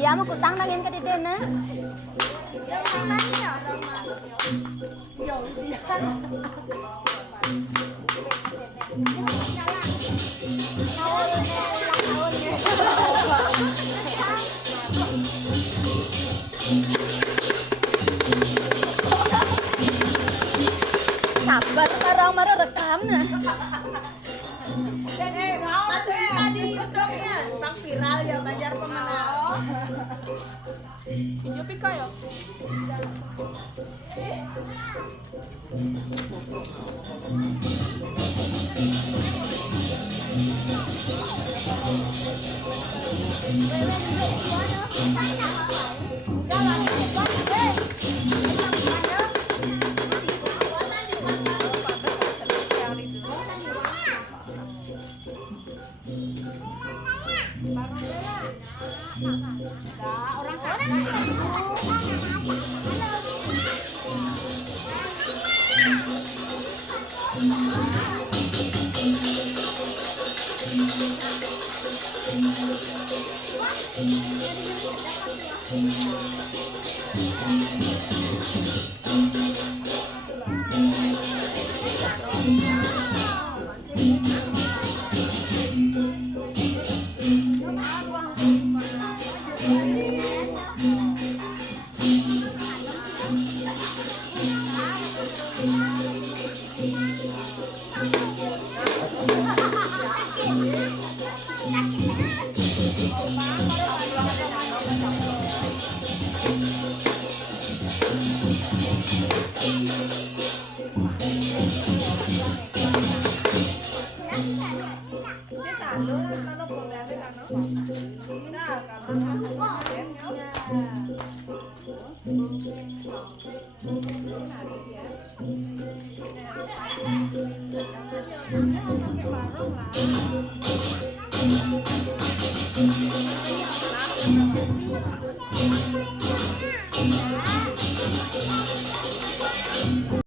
Dia mau kutang nangin ke dede na. Sabar marah rekam na. Masukin tadi YouTube-nya, bang viral ya Banjar Pemenang. Video pika ya. Jangan pakai barong lah.